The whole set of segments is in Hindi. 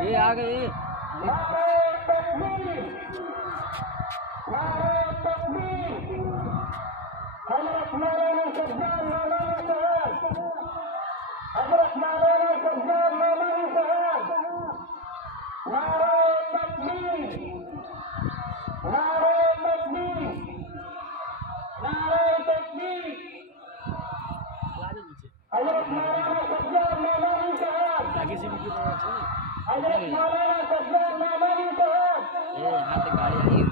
ये आ गए आगे से भी यहाँ पे गाड़ी आई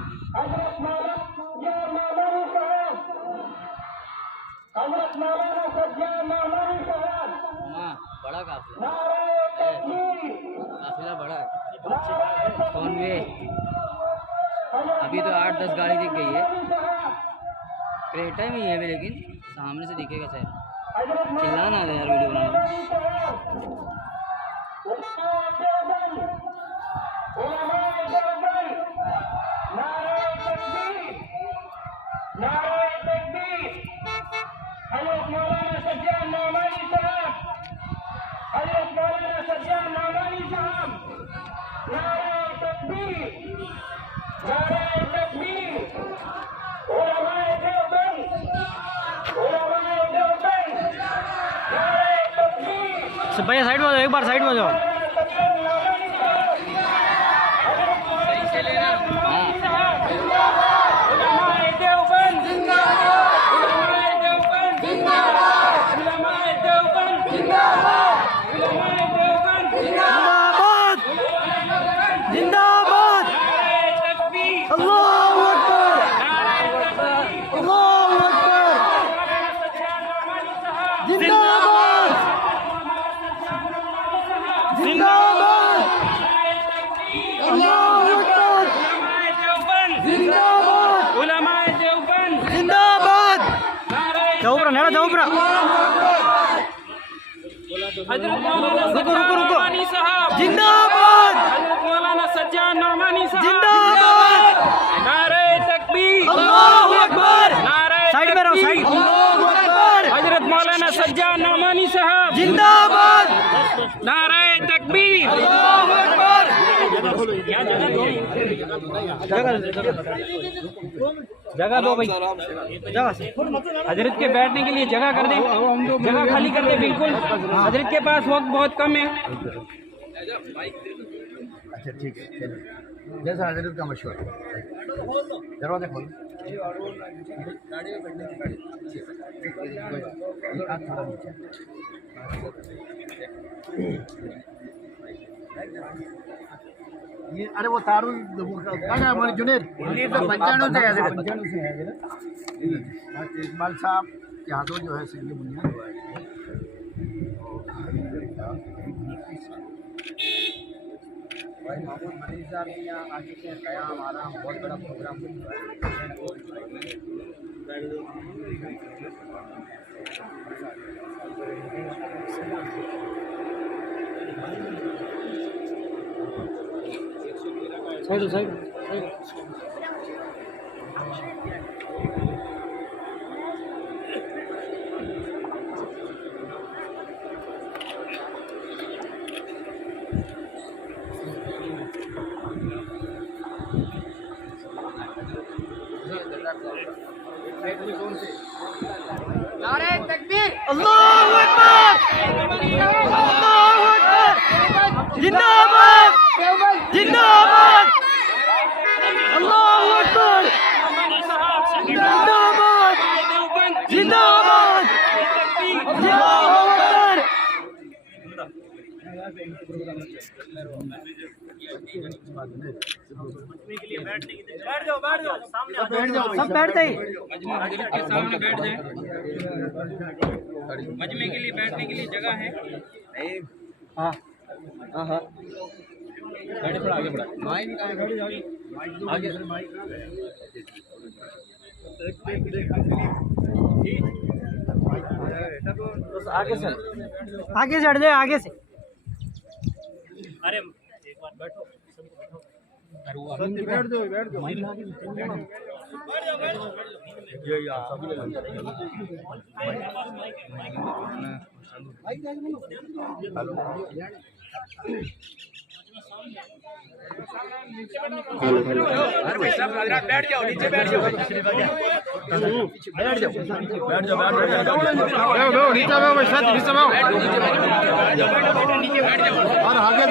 बड़ा काफिला बड़ा कौन वे अभी तो 8-10 गाड़ी दिख गई है। क्रेटा में ही है लेकिन सामने से दिखेगा शायद। चिल्लाना है यार वीडियो बनाना। भैया साइड में जाओ, एक बार साइड में जाओ। सही से लेना। जिंदाबाद अल्लाहू अकबर अल्लाहू अकबर जिंदाबाद जिंदाबाद अल्लाहू अकबर जिंदाबाद उलमाए देवबंद जिंदाबाद जाओ नेड़ा जाओ रुको जिंदाबाद मौलाना सज्जाद नौमानी साहब जिंदाबाद नारे तकबीर अल्लाहू अकबर साइड में रहो साइड अल्लाहू अकबर हजरत मौलाना सज्जाद नौमानी साहब जिंदाबाद नारे तकबीर अल्लाहू अकबर जगह दो भाई हजरत के बैठने के लिए जगह कर दें जगह खाली कर दें बिल्कुल हजरत के पास वक्त बहुत कम है। अच्छा ठीक है जैसा हजरत का मशवरा दरवाजा खोलो ये अरे वो तारू हमारे जुनेद 95 से है इकबाल साहब के हाथों जो है सिंधी बुनियाद भाई महमूद मनीष साहब ने यहाँ आगे के क़याम आराम बहुत बड़ा प्रोग्राम साइड नारे तकबीर अल्लाहू अकबर अल्लाहू अकबर जिंदाबाद जिंदाबाद अल्लाहू अकबर सब बैठते ही के सामने बैठ जाए। मजमे के लिए बैठने के लिए जगह है। हाँ हाँ गाड़ी थोड़ा आगे बढ़ा। आगे आगे सर आगे चढ़ जाए आगे से अरे एक बार बैठो। बैठ जाओ बैठ जाओ नीचे बैठ जाओ। नीचे और आगे